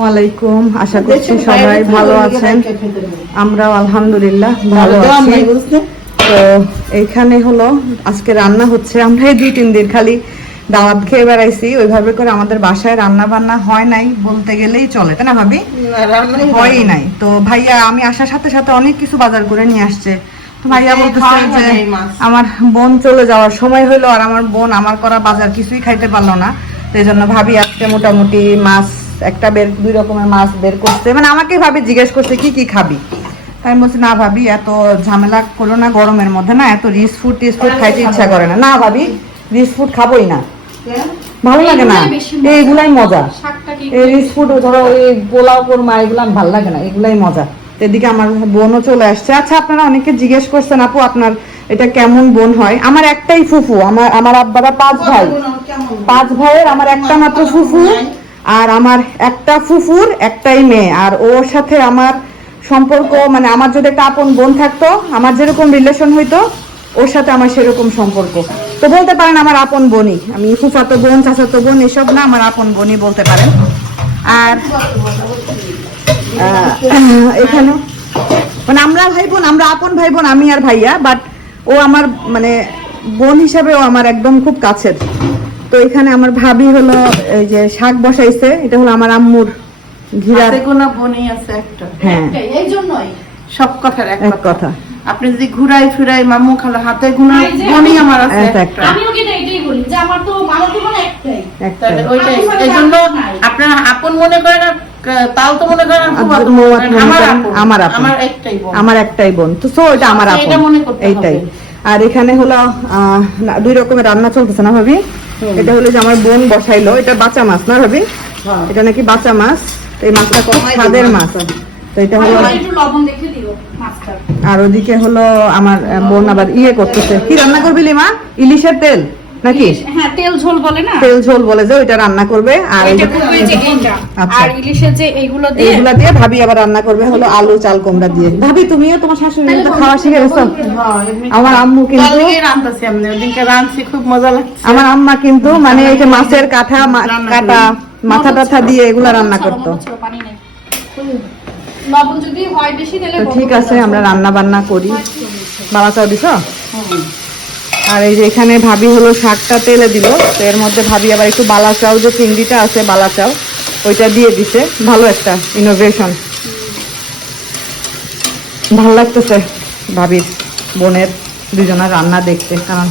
ওয়ালাইকুম আশা করছি সবাই ভালো আছেন। আমরাও আলহামদুলিল্লাহ ভালো আছি। তো এইখানে হলো আজকে রান্না হচ্ছে আমরা এই দুই তিন দিন খালি দাওয়াত খেয়ে বেড়াইছি। ওইভাবে করে আমাদের বাসায় রান্না বান্না হয় নাই বলতে গেলেই চলে তাই না ভাবি? হয়ই নাই। তো ভাইয়া আমি আসার সাথে সাথে অনেক কিছু বাজার করে নিয়ে আসছে। তো ভাইয়া বলতেছে যে আমার বোন চলে যাওয়ার সময় হলো আর আমার বোন আমার করা বাজার কিছুই খাইতে পারল না। তো এই জন্য ভাবি আজকে মোটামুটি মাছ একটা বের দুই রকমের মাছ বের করছে। মানে আমাকে ভাবি জিজ্ঞেস করছে কি কি খাবি? তাই আমি বলছি না ভাবি এত ঝামেলা করো না গরমের মধ্যে না এত রিচ ফুড টিস ফুড খাইতে ইচ্ছা করে না। না ভাবি রিচ ফুড খাবোই না। ভালো লাগে না। এইগুলাই মজা। এই রিচ ফুড ধরো এই পোলাও কোরমা এগুলো ভালো লাগে না এগুলাই মজা। এদিকে আমার বোনও চলে আসছে। আচ্ছা আপনারা অনেকে জিজ্ঞেস করছেন আপু আপনার এটা কেমন বোন হয়? আমার একটাই ফুফু আমার আমার আব্বারা পাঁচ ভাই। পাঁচ ভাইয়ের আমার একটা মাত্র ফুফু। আর আমার একটা ফুফুর, একটাই মেয়ে। আর ওর সাথে আমার সম্পর্ক মানে আমার যদি একটা আপন বোন থাকতো, আমার যেরকম রিলেশন হইতো, ওর সাথে আমার সেরকম সম্পর্ক। তো বলতে পারেন আমার আপন বোনই। আমি ফুফাতো বোন, চাচাতো বোন, এসব না আমার আপন বোনই বলতে পারেন। আর এখানে মানে আমরা ভাই বোন, আমরা আপন ভাই বোন, আমি আর ভাইয়া বাট ও আমার মানে বোন হিসাবে ও আমার একদম খুব কাছের। তো এখানে আমার ভাবি হলো এই যে শাক বসাইছে এটা হলো আমার আম্মুর হাতে গোনা বনি আছে একটা। হ্যাঁ। এই জন্যই। সব কথার এক কথা। আপনি যদি ঘুরাই ফিরাই মামু খালো হাতে গোনা বনি আমার আছে একটা। একটা। আমিও এটাই বলি যে আমার তো আমার তো মনে একটাই। একটা তাহলে ওইটাই। আপন এই জন্য করেন আপনারা আপন মনে করেন আর তাও তো মনে করেন আমার আমার আমার একটাই বোন আমার একটাই বোন। তো সো এটা আমার আপন। এটা মনে করতে এইটাই। আর এখানে হলো দুই রকমের রান্না চলতেছে না ভাবি? এটা হলো যে আমার বোন বসাইলো। এটা বাচ্চা মাছ না ভাবি হ্যাঁ। এটা নাকি বাচ্চা মাছ? এই মাছটা খুব স্বাদের মাছ। তো এটা হলো আমার একটু লবণ দেখে দিও মাছটা আর ওদিকে হলো আমার বোন আবার ইয়ে করতেছে। কি রান্না করবি লিমা? ইলিশের তেল। নাকি? হ্যাঁ তেল ঝোল বলে না? তেল ঝোল বলে যে ওইটা রান্না করবে আর আচ্ছা। আর ইলিশের যে এইগুলো দিয়ে এইগুলা দিয়ে ভাবি আবার রান্না করবে হলো আলু চাল কুমড়া দিয়ে। ভাবি তুমিও তোমার শাশুড়ি তো খাওয়া শিখে গেছো? আমার আম্মু কিন্তু আমি ওদিনকে রাঁধছি খুব মজা লাগছে। আমার আম্মা কিন্তু মানে এই যে মাছের কাঁঠা কাটা মাথা টাথা দিয়ে এগুলা রান্না করতো। ঠিক আছে আমরা রান্না বান্না করি বাবা চাও দিছ? আর এই যে এখানে ভাবি হলো শাকটা তেলে দিল, তো এর মধ্যে ভাবি আবার একটু বালা চাও যে চিংড়িটা আছে বালা চাও ওইটা দিয়ে দিছে। ভালো একটা ইনোভেশন ভালো লাগতেছে ভাবির, বোনের দুজনের রান্না দেখতে, কারণ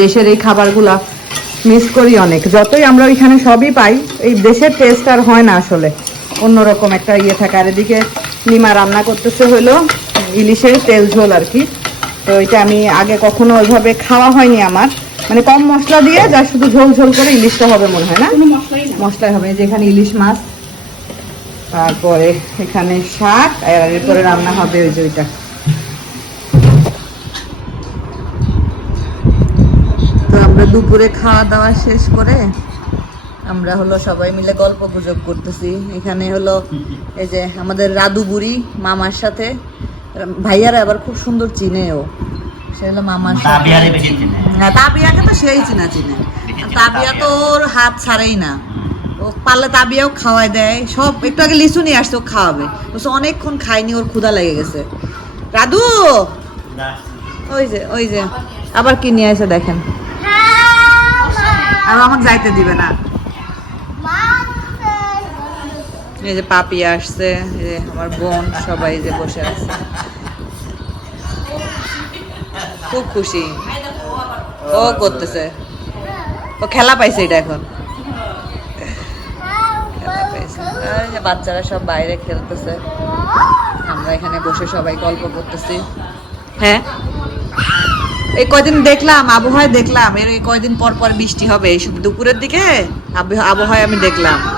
দেশের এই খাবারগুলা মিস করি অনেক। যতই আমরা ওইখানে সবই পাই, এই দেশের টেস্ট আর হয় না আসলে। অন্যরকম একটা ইয়ে থাকে। আর এদিকে নিমা রান্না করতেছে হলো ইলিশের তেল ঝোল আর কি। তো এটা আমি আগে কখনো ওইভাবে খাওয়া হয়নি আমার। মানে কম মশলা দিয়ে যা শুধু ঝোল ঝোল করে ইলিশটা হবে মনে হয় না? মশলাই হবে যেখানে ইলিশ মাছ তারপরে এখানে শাক আর এরপরে রান্না হবে ওই যে ওইটা। তো আমরা দুপুরে খাওয়া দাওয়া শেষ করে আমরা হলো সবাই মিলে গল্প গুজব করতেছি। এখানে হলো এই যে আমাদের রাদু বুড়ি মামার সাথে ভাইয়ারা আবার খুব সুন্দর চিনেও সে হলো মামার হ্যাঁ তাবিয়াকে তো সেই চিনা চিনে। তাবিয়া তো ওর হাত ছাড়েই না। ও পারলে তাবিয়াও খাওয়াই দেয়। সব একটু আগে লিচু নিয়ে আসছে ও খাওয়াবে। বলছে অনেকক্ষণ খায়নি ওর ক্ষুধা লেগে গেছে। রাধু! ওই যে ওই যে। আবার কি নিয়ে আসে দেখেন। আর আমাকে যাইতে দিবে না। এই যে পাপি আসছে যে আমার বোন, সবাই যে বসে আছে। খুব খুশি। ও করতেছে। ও খেলা পাইছে এটা এখন। খেলা পাইছে। বাচ্চারা সব বাইরে খেলতেছে। আমরা এখানে বসে সবাই গল্প করতেছি। হ্যাঁ? এই কয়দিন দেখলাম, আবহাওয়ায় দেখলাম। এর এই কয়দিন পর পর বৃষ্টি হবে। দুপুরের দিকে? আবহ- আবহাওয়ায় আমি দেখলাম।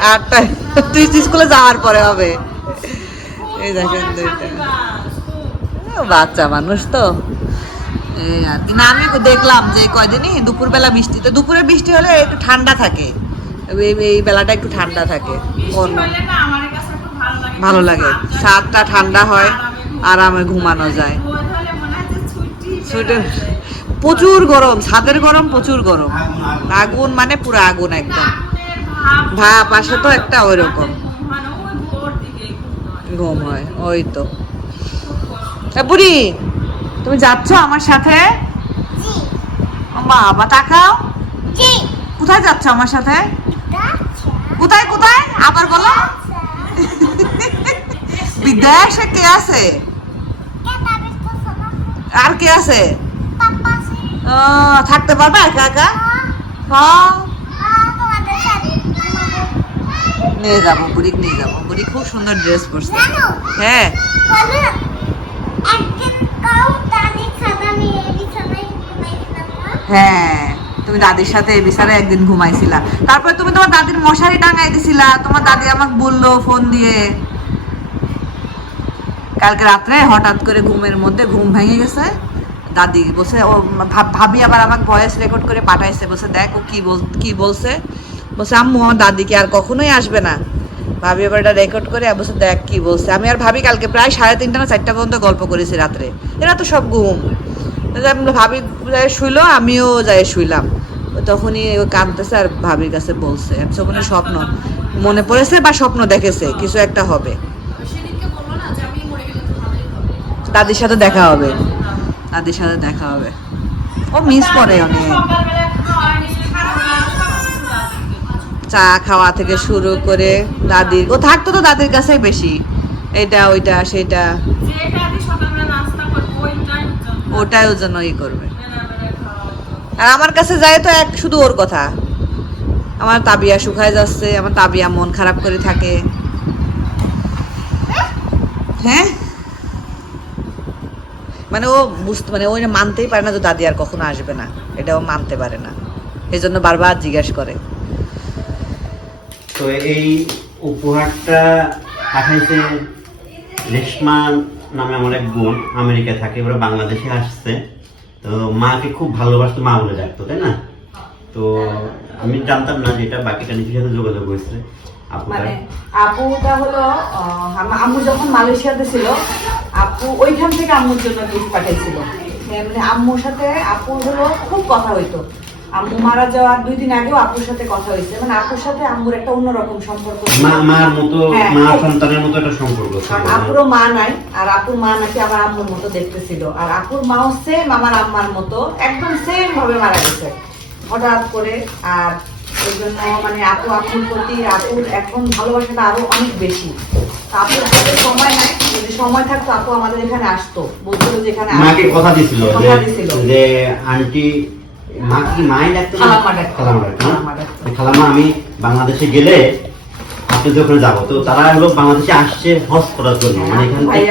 আটটায়। স্কুলে যাওয়ার পরে হবে। এই দেখেন বাচ্চা মানুষ তো। এই আর কি। না, আমি দেখলাম যে কয়দিনই? দুপুরবেলা বৃষ্টি। তো দুপুরে বৃষ্টি হলে একটু ঠান্ডা থাকে। এই এই বেলাটা একটু ঠান্ডা থাকে। ভালো লাগে। সাতটা ঠান্ডা হয়, আরামে ঘুমানো যায়। ছুটি- প্রচুর গরম ছাদের গরম প্রচুর গরম। আগুন মানে পুরো আগুন একদম। ভাপ আসে তো একটা ওই রকম ঘুম হয় ওই তো। বুড়ি তুমি যাচ্ছ আমার সাথে? বাবা তাকাও কোথায় যাচ্ছ আমার সাথে? কোথায় কোথায়? আবার বলো। বিদেশে কে আছে? আর কে আছে? থাকতে পারবে একা একা? নিয়ে যাব বুড়ি নিয়ে যাব। বুড়ি খুব সুন্দর ড্রেস পরছে। হ্যাঁ। হ্যাঁ তুমি দাদির সাথে এই বিছানায় একদিন ঘুমাইছিলা। তারপরে তুমি তোমার দাদির মশারি টাঙাই দিছিলা। তোমার দাদি আমাকে বলল ফোন দিয়ে। কালকে রাত্রে হঠাৎ করে ঘুমের মধ্যে ঘুম ভেঙে গেছে। দাদি বসে ও ভাবি আবার আমাকে ভয়েস রেকর্ড করে পাঠাইছে বসে দেখ ও কি বল কি বলছে। বসে আম্মু আমার দাদিকে আর কখনোই আসবে না। ভাবি আবার এটা রেকর্ড করে বসে দেখ কি বলছে। আমি আর ভাবি কালকে প্রায় সাড়ে তিনটা না চারটা পর্যন্ত গল্প করেছি রাত্রে। এরা তো সব ঘুম ভাবি যাই শুইলো আমিও যাই শুইলাম। তখনই ও কাঁদতেছে আর ভাবির কাছে বলছে মনে স্বপ্ন। মনে পড়েছে বা স্বপ্ন দেখেছে কিছু একটা হবে? দাদির সাথে দেখা হবে। দাদির সাথে দেখা হবে। ও মিস করে অনেক। চা খাওয়া থেকে শুরু করে দাদির, ও থাকতো তো দাদির কাছেই বেশি। এটা, ওইটা, সেটা। ওটাই ওর জন্য ই করবে। আর আমার কাছে যায় তো এক, শুধু ওর কথা। আমার তাবিয়া শুকায় যাচ্ছে, আমার তাবিয়া মন খারাপ করে থাকে। হ্যাঁ? মানে ও বুঝতে মানে ওই মানতেই পারে না যে দাদি আর কখনো আসবে না। এটা ও মানতে পারে না। এই জন্য বারবার জিজ্ঞাসা করে। তো এই উপহারটা পাঠাইছে রেশমা নামে আমার এক বোন আমেরিকায় থাকে, ওরা বাংলাদেশে আসছে। তো মাকে খুব ভালোবাসতো, মা বলে ডাকতো, তাই না? তো আমি জানতাম না যে এটা, বাকিটা নিজের সাথে যোগাযোগ হয়েছে। মানে আপুটা হলো আম্মু যখন মালয়েশিয়াতে ছিল আপু ওইখান থেকে আম্মুর জন্য গিফট পাঠিয়েছিল। মানে আম্মুর সাথে আপুর হলো খুব কথা হইতো। আম্মু মারা যাওয়ার দুই দিন আগেও আপুর সাথে কথা হয়েছে। মানে আপুর সাথে আম্মুর একটা অন্যরকম সম্পর্ক মার মতো হ্যাঁ, মা সন্তানের মতো একটা সম্পর্ক কারণ আপুরও মা নাই আর আপুর মা নাকি আমার আম্মুর মতো দেখতে ছিল আর আপুর মাও সেম আমার আম্মার মতো একদম সেম ভাবে মারা গেছে। হঠাৎ করে আর ওই জন্য মানে আপু আপুর প্রতি আপুর এখন ভালোবাসাটা আরও অনেক বেশি। আপুর হাতে সময় নাই যদি সময় থাকতো আপু আমাদের এখানে আসতো বলছিল যে এখানে মাকে কথা দিছিল যে আন্টি মা কি মাই ডাকতো? ডাকতো। খালাম্মা আমি বাংলাদেশে গেলে আপনাদের ওখানে যাব। তো তারা হলো বাংলাদেশে আসছে হজ করার জন্য। মানে এখান থেকে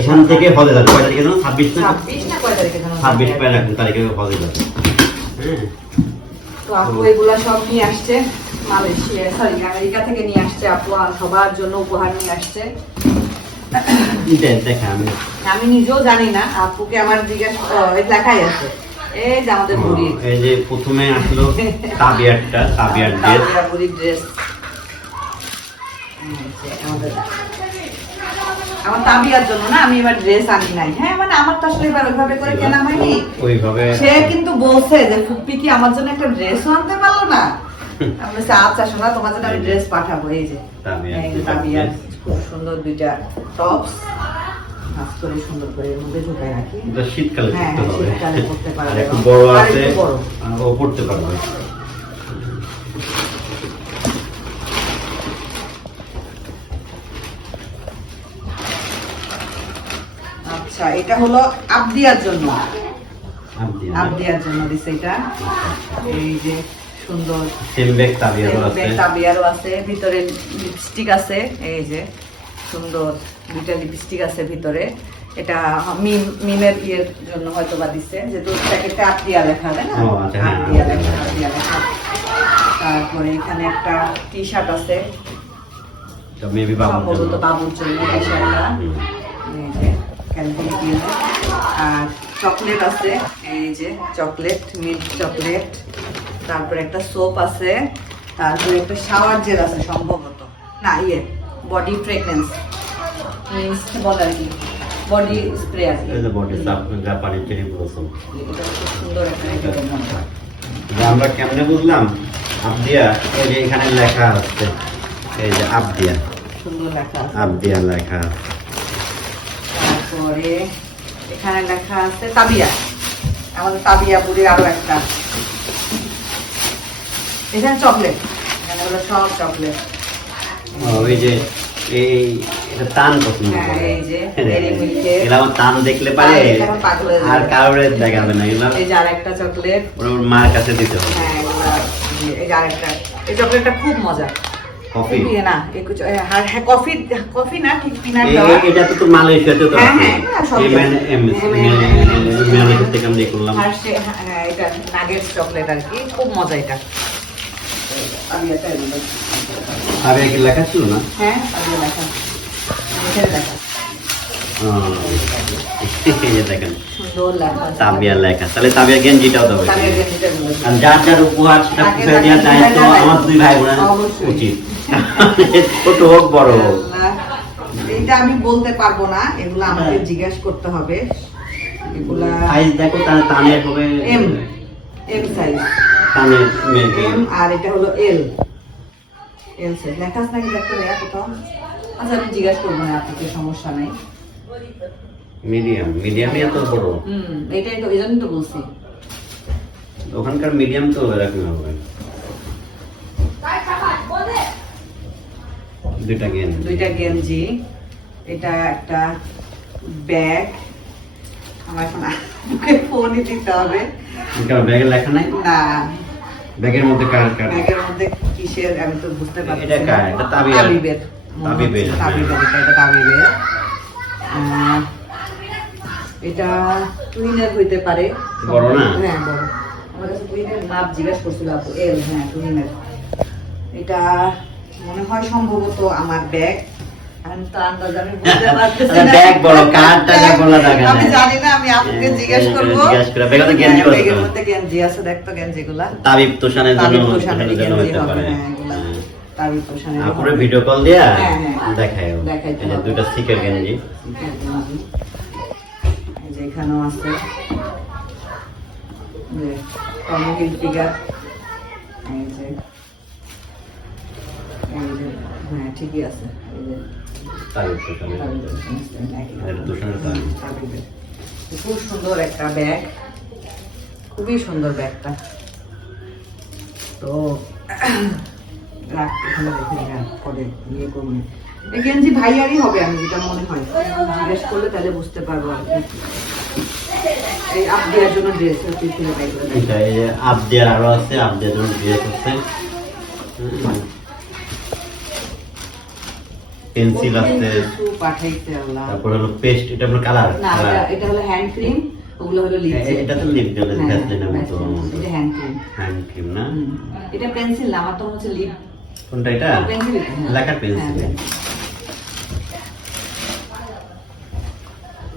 এখান থেকে হজে যাবে। কয় তারিখে জানো ছাব্বিশ না? ছাব্বিশ? পয়লা তারিখে হজে যাবে। হ্যাঁ। তো আপু এগুলা সব নিয়ে আসছে মালয়েশিয়া সরি আমেরিকা থেকে নিয়ে আসছে আপু সবার জন্য উপহার নিয়ে আসছে। আমি নিজেও জানি না আপুকে আমার জিজ্ঞাসা লেখাই আছে। এই যে আমাদের বুড়ি। এই যে প্রথমে আসলো তাবিয়ারটা তাবিয়ার ড্রেস তাবিয়া বুড়ির ড্রেস আমাদের আমার তাবিয়ার জন্য না আমি এবার ড্রেস আনি নাই। হ্যাঁ মানে আমার তো আসলে এবার ওইভাবে করে কেনা হয়নি। ওইভাবে সে কিন্তু বলছে যে ফুপ্পি কি আমার জন্য একটা ড্রেসও আনতে পারল না? আমি আচ্ছা শোনা তোমার জন্য আমি ড্রেস পাঠাবো এই যে। তাবিয়ার। খুব সুন্দর দুইটা টপস সুন্দর করে মধ্যে ঢুকাই রাখি। শীতকালে হ্যাঁ, শীতকালে পড়তে পারবে। বড় আছে ও পড়তে পারবে। আচ্ছা এটা হলো আবদিয়ার জন্য। আবদিয়ার জন্য দিছে এটা। এই যে সুন্দর তাবিয়ারও আছে। ভিতরে লিপস্টিক আছে এই যে সুন্দর দুইটা লিপস্টিক আছে ভিতরে। এটা মিম মিমের বিয়ের জন্য হয়তো বা দিচ্ছে যেহেতু প্যাকেটে আবদিয়া লেখা তাই না? ও, আচ্ছা, হ্যাঁ। লেখা আবদিয়া লেখা। তারপরে এখানে একটা টি শার্ট আছে বাবুর জন্য। টি শার্টটা হুম। এই আর চকলেট আছে এই যে চকলেট মিল্ক চকলেট। তারপরে একটা সোপ আছে তারপরে একটা শাওয়ার জেল আছে সম্ভবত। না ইয়ে বডি ফ্রেগনেন্স। বল আর কি বডি স্প্রে আছে বডি জাপানি চেরি ব্লসম সুন্দর একটা আমরা কেমনে বুঝলাম? আবদিয়া এই যে এখানে লেখা আছে। এই যে আবদিয়া। সুন্দর লেখা। আবদিয়া লেখা আছে। তারপরে এখানে লেখা আছে তাবিয়া। আমাদের তাবিয়া পুরি আরও একটা। এখানে চকলেট। এখানে হলো সব চকলেট। ওই যে এই এটা টান পছন্দ টান দেখলে পারে আর হয়ে আর। কারোর দেখাবে না এগুলো এই যে আরেকটা চকলেট। ওর ওর মার কাছে দিতে হবে। হ্যাঁ এই যে আরেকটা। এই চকলেটটা খুব মজা কফি না একটু চ- হ্যাঁ কফি কফি না ঠিক পিনাট দেওয়া এটা তো তোর মালয়েশিয়াতে তো হ্যাঁ, হ্যাঁ, সব এই আছে। এম মালয়েশিয়া থেকে আমি করলাম আর সে হ্যাঁ এটা নাগেট চকলেট আর কি খুব মজা এটা আমি এটা আর এক লেখা ছিল না হ্যাঁ লেখা লেখা দেখেন। সুন্দর লেখা। আছে। তাবিয়া লেখা। তাহলে তাবিয়া গেঞ্জিটাও দেবে তাদের গেঞ্জিটা গুলো। আর যার যার উপহার সেটা পুষে দেওয়ার দায়িত্ব আমার দুই ভাই বোনের উচিত। ছোট হোক বড় হোক। আল্লাহ। আমি বলতে পারব না। এগুলো আমাকে জিজ্ঞেস করতে হবে। এগুলা সাইজ দেখো হবে এম এম সাইজ এম আর এটা হলো এল এল সাইজ লেখা আছে নাকি? দেখতে কোথাও আচ্ছা আমি জিজ্ঞাসা করব না আপনাকে সমস্যা নাই। মিডিয়াম মিডিয়ামই এত বড়? হুম এটাই তো এই তো বলছি। ওখানকার মিডিয়াম তো এরকম হবে। দুইটা গেঞ্জি দুইটা গেঞ্জি এটা একটা ব্যাগ। আমার এখন মুখে ফোনই দিতে হবে। কারণ ব্যাগে লেখা নাই? না। ব্যাগের মধ্যে কার কার? ব্যাগের মধ্যে কিসের আমি তো বুঝতে পারছি এটা কার? এটা। তাবিবের। তাবিবের। তাবিবের এটা তাবিবের। এটা টুইনের হইতে পারে। বড় না? হ্যাঁ বড়। আমার কাছে টুইনের নাম জিজ্ঞেস করছিল আপু এল হ্যাঁ টুইনের এটা মনে হয় সম্ভবত আমার ব্যাগ। আমি তো আন্দাজ আমি বুঝতে পারতেছি না। ব্যাগ বড়, কার টাকা বলা টাকা আমি জানি না আমি আপুকে জিজ্ঞেস জিজ্ঞেস করে। ব্যাগে তো গেঞ্জিও আছে ব্যাগের মধ্যে গেঞ্জি আছে দেখতো গেঞ্জিগুলা। তাবিব তোষানের জন্য তাবিব তোষানের তোষানের গেঞ্জি হবে, হ্যাঁ, তাবিব তোষানের আপুরে ভিডিও কল দিয়া হ্যাঁ, হ্যাঁ। দেখায় ও। দেখাইতে এই যে হবে। দুইটা সিকের গেঞ্জি। এখানেও আছে। যে টমি এই যে এই যে হ্যাঁ ঠিকই আছে। এই যে। খুব সুন্দর একটা ব্যাগ। খুবই সুন্দর ব্যাগটা। তো রাখ এখানে রেখে দিলাম। পরে ইয়ে করব। গেঞ্জি ভাইয়ারই হবে আমি যেটা মনে হয়। জিজ্ঞেস করলে তাহলে বুঝতে পারব আর কি। ড্রেস আছে পেন্সিল আছে। তারপর হলো পেস্ট এটা হলো কালার এটা হলো হ্যান্ড ক্রিম ওগুলো হলো লিপস্টিক এটা তো লিপ দিলে ভ্যাসলিনের মতো এটা হ্যান্ড ক্রিম হ্যান্ড ক্রিম না? এটা পেন্সিল না আমার তো হচ্ছে লিপ কোনটা এটা? পেন্সিল লেখার পেন্সিল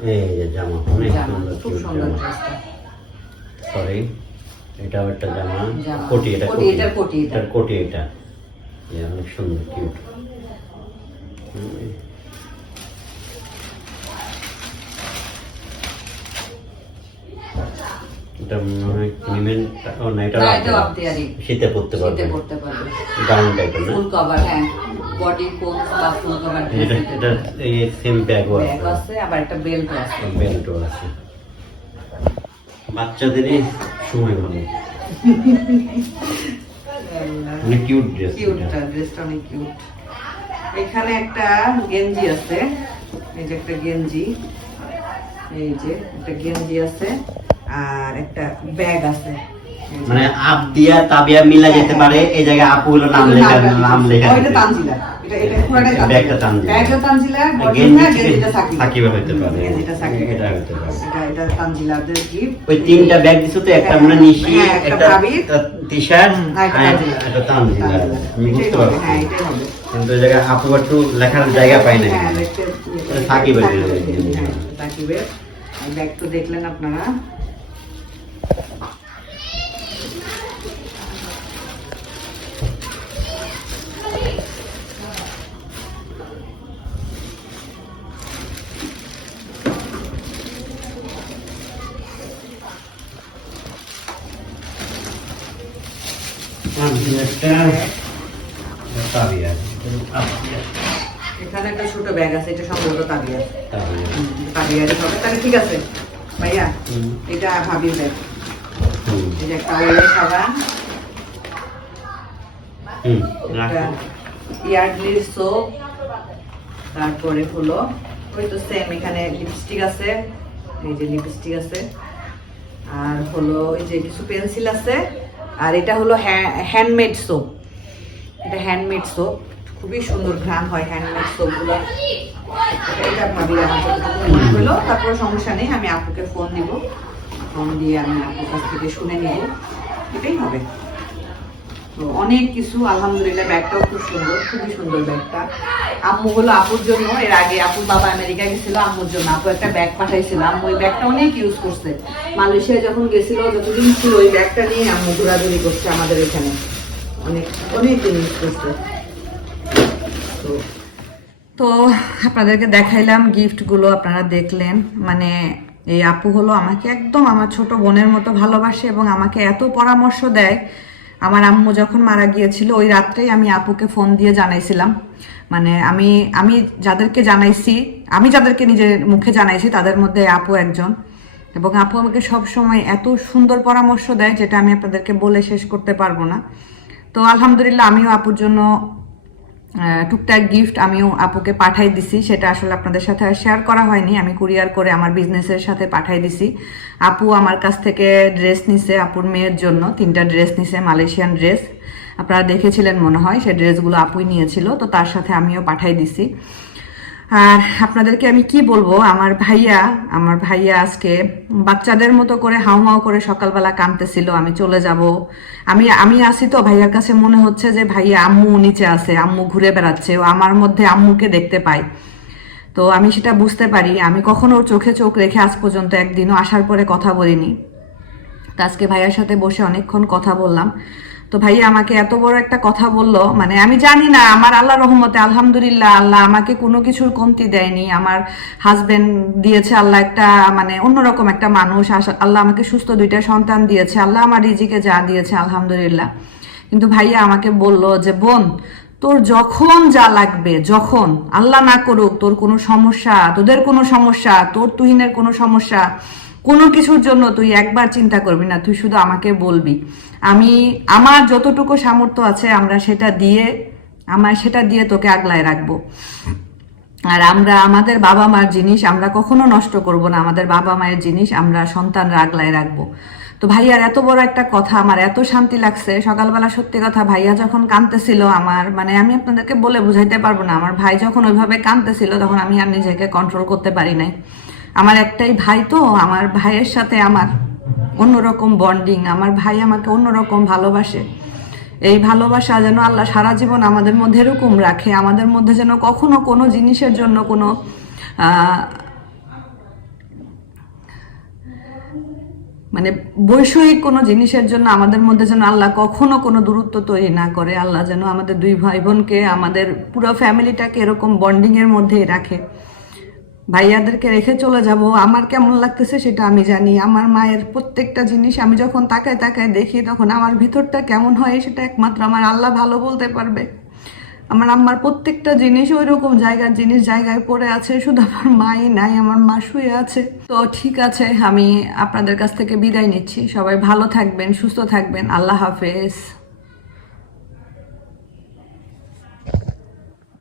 এই যে জামা অনেক খুব সুন্দর সরি এটাও একটা জামা। কোটি এটা কোটি, এটা। কোটি এটা। অনেক সুন্দর কিউট এটা মনে হয় না এটা। শীতে পড়তে পারবে। টাইপের না? ফুল কভার হ্যাঁ। বডি কোন বা ফুল কভার এটা এটা এই সেম ব্যাগও ব্যাগ আছে। আছে আবার একটা বেল্ট আছে। বেল্টও আছে। বাচ্চাদেরই সময় ভালো। কিউট ড্রেস ড্রেসটা অনেক কিউট এখানে একটা গেঞ্জি আছে। এই যে একটা গেঞ্জি। এই যে একটা গেঞ্জি আছে। আর একটা ব্যাগ আছে। মানে আপ দিয়া তাবিয়া মিলা যেতে পারে এই জায়গায় আপু হলো নাম লেখা নাম লেখা এটা তানজিলা। এটা এটা পুরোটাই তানজিলা। ব্যাগটা তানজিলা। ব্যাগটা তানজিলা গেঞ্জি গেঞ্জিটা থেকে গেঞ্জিটা সাকিব। সাকিবা হইতে পারে। গেঞ্জিটা সাকিব। এটা হইতে পারে। এটা এটা তানজিলাদের গিফট। ওই তিনটা ব্যাগ দিছো তো একটা মানে নিশি হ্যাঁ, একটা একটা ভাবির। টি শার্ট আর একটা আর তানজিলা। আমি বুঝতে পারছি। হ্যাঁ এটাই হবে। কিন্তু জায়গায় আপু একটু লেখার জায়গা পাই না হ্যাঁ, সাকিবের। হ্যাঁ, ব্যাগ তো দেখলেন আপনারা। এখানে একটা ছোট ব্যাগ আছে এটা সম্ভবত তাবিয়ার তাবিয়ারই হবে তাহলে ঠিক আছে ভাইয়া এটা ভাবির ব্যাগ এটা একটা সাবান ইয়ার্ডলির সোপ তারপরে হলো ওই তো সেম এখানে লিপস্টিক আছে এই যে লিপস্টিক আছে আর হলো এই যে কিছু পেন্সিল আছে আর এটা হলো হ্যান্ডমেড সোপ এটা হ্যান্ডমেড সোপ খুবই সুন্দর ঘ্রাণ হয় হ্যান্ডমেড সোপগুলো এটা ভাবি আমার হলো তারপর সমস্যা নেই আমি আপুকে ফোন দিব। ফোন দিয়ে আমি আপুর কাছ থেকে শুনে নিব। এটাই হবে। তো অনেক কিছু, আলহামদুলিল্লাহ, ব্যাগটাও খুব সুন্দর, খুবই সুন্দর ব্যাগটা। আম্মু হলো আপুর জন্য, এর আগে আপুর বাবা আমেরিকা গেছিল, আম্মুর জন্য আপু একটা ব্যাগ পাঠাইছিল। আম্মু ওই ব্যাগটা অনেক ইউজ করছে। মালয়েশিয়ায় যখন গেছিল, যতদিন ছিল, ওই ব্যাগটা নিয়ে আম্মু ঘোরাঘুরি করছে আমাদের এখানে। অনেক অনেক ইউজ করছে। তো তো আপনাদেরকে দেখাইলাম গিফটগুলো আপনারা দেখলেন। মানে এই আপু হলো আমাকে একদম আমার ছোট বোনের মতো ভালোবাসে এবং আমাকে এত পরামর্শ দেয়। আমার আম্মু যখন মারা গিয়েছিল, ওই রাত্রেই আমি আপুকে ফোন দিয়ে জানাইছিলাম। মানে আমি আমি যাদেরকে জানাইছি, আমি যাদেরকে নিজের মুখে জানাইছি, তাদের মধ্যে আপু একজন। এবং আপু আমাকে সব সময় এত সুন্দর পরামর্শ দেয়, যেটা আমি আপনাদেরকে বলে শেষ করতে পারব না। তো আলহামদুলিল্লাহ, আমিও আপুর জন্য টুকটাক গিফট আমিও আপুকে পাঠাই দিছি, সেটা আসলে আপনাদের সাথে আর শেয়ার করা হয়নি। আমি কুরিয়ার করে আমার বিজনেসের সাথে পাঠাই দিছি। আপু আমার কাছ থেকে ড্রেস নিছে, আপুর মেয়ের জন্য। তিনটা ড্রেস নিছে মালয়েশিয়ান ড্রেস আপনারা দেখেছিলেন মনে হয়, সে ড্রেসগুলো আপুই নিয়েছিল, তো তার সাথে আমিও পাঠাই দিছি। আর আপনাদেরকে আমি কি বলব? আমার ভাইয়া আমার ভাইয়া আজকে বাচ্চাদের মতো করে হাউ হাউ করে সকালবেলা কাঁদতেছিল, আমি চলে যাব। আমি আমি আসি তো, ভাইয়ার কাছে মনে হচ্ছে যে ভাইয়া আম্মু নিচে আছে, আম্মু ঘুরে বেড়াচ্ছে, ও আমার মধ্যে আম্মুকে দেখতে পাই তো আমি সেটা বুঝতে পারি, আমি কখনো ওর চোখে চোখ রেখে আজ পর্যন্ত একদিনও আসার পরে কথা বলিনি। তো আজকে ভাইয়ার সাথে বসে অনেকক্ষণ কথা বললাম। তো ভাইয়া আমাকে এত বড় একটা কথা বলল মানে আমি জানি না, আমার আল্লাহ রহমতে, আলহামদুলিল্লাহ, আল্লাহ আমাকে কোনো কিছুর কমতি দেয়নি। আমার হাজবেন্ড দিয়েছে আল্লাহ একটা মানে অন্যরকম একটা মানুষ আল্লাহ আমাকে সুস্থ দুইটা সন্তান দিয়েছে, আল্লাহ আমার রিজিকে যা দিয়েছে, আলহামদুলিল্লাহ। কিন্তু ভাইয়া আমাকে বলল যে, বোন, তোর যখন যা লাগবে, যখন, আল্লাহ না করুক তোর কোনো সমস্যা, তোদের কোনো সমস্যা, তোর তুহিনের কোনো সমস্যা কোনো কিছুর জন্য তুই একবার চিন্তা করবি না, তুই শুধু আমাকে বলবি। আমি, আমার যতটুকু সামর্থ্য আছে, আমরা সেটা দিয়ে, আমার সেটা দিয়ে তোকে আগলায় রাখব। আর আমরা, আমাদের বাবা মার জিনিস আমরা কখনো নষ্ট করব না, আমাদের বাবা মায়ের জিনিস আমরা সন্তানরা আগলায় রাখব। তো ভাইয়ার এত বড় একটা কথা, আমার এত শান্তি লাগছে। সকালবেলা সত্যি কথা, ভাইয়া যখন কাঁদতেছিল আমার মানে আমি আপনাদেরকে বলে বুঝাইতে পারব না, আমার ভাই যখন ওইভাবে কাঁদতেছিল তখন আমি আর নিজেকে কন্ট্রোল করতে পারি নাই। আমার একটাই ভাই তো, আমার ভাইয়ের সাথে আমার অন্যরকম বন্ডিং আমার ভাই আমাকে অন্যরকম ভালোবাসে। এই ভালোবাসা যেন আল্লাহ সারা জীবন আমাদের মধ্যে এরকম রাখে, আমাদের মধ্যে যেন কখনো কোনো জিনিসের জন্য কোনো মানে বৈষয়িক কোনো জিনিসের জন্য আমাদের মধ্যে যেন আল্লাহ কখনো কোনো দূরত্ব তৈরি না করে, আল্লাহ যেন আমাদের দুই ভাই বোনকে, আমাদের পুরো ফ্যামিলিটাকে এরকম বন্ডিং এর মধ্যেই রাখে। ভাইয়াদেরকে রেখে চলে যাব। আমার কেমন লাগতেছে সেটা আমি জানি। আমার মায়ের প্রত্যেকটা জিনিস আমি যখন তাকায় তাকায় দেখি, তখন আমার ভিতরটা কেমন হয় সেটা একমাত্র আমার আল্লাহ ভালো বলতে পারবে। আমার আম্মার প্রত্যেকটা জিনিস ওই রকম জায়গার জিনিস, জায়গায় পড়ে আছে, শুধু আমার মাই নাই, আমার মা শুয়ে আছে। তো ঠিক আছে, আমি আপনাদের কাছ থেকে বিদায় নিচ্ছি। সবাই ভালো থাকবেন, সুস্থ থাকবেন। আল্লাহ হাফেজ।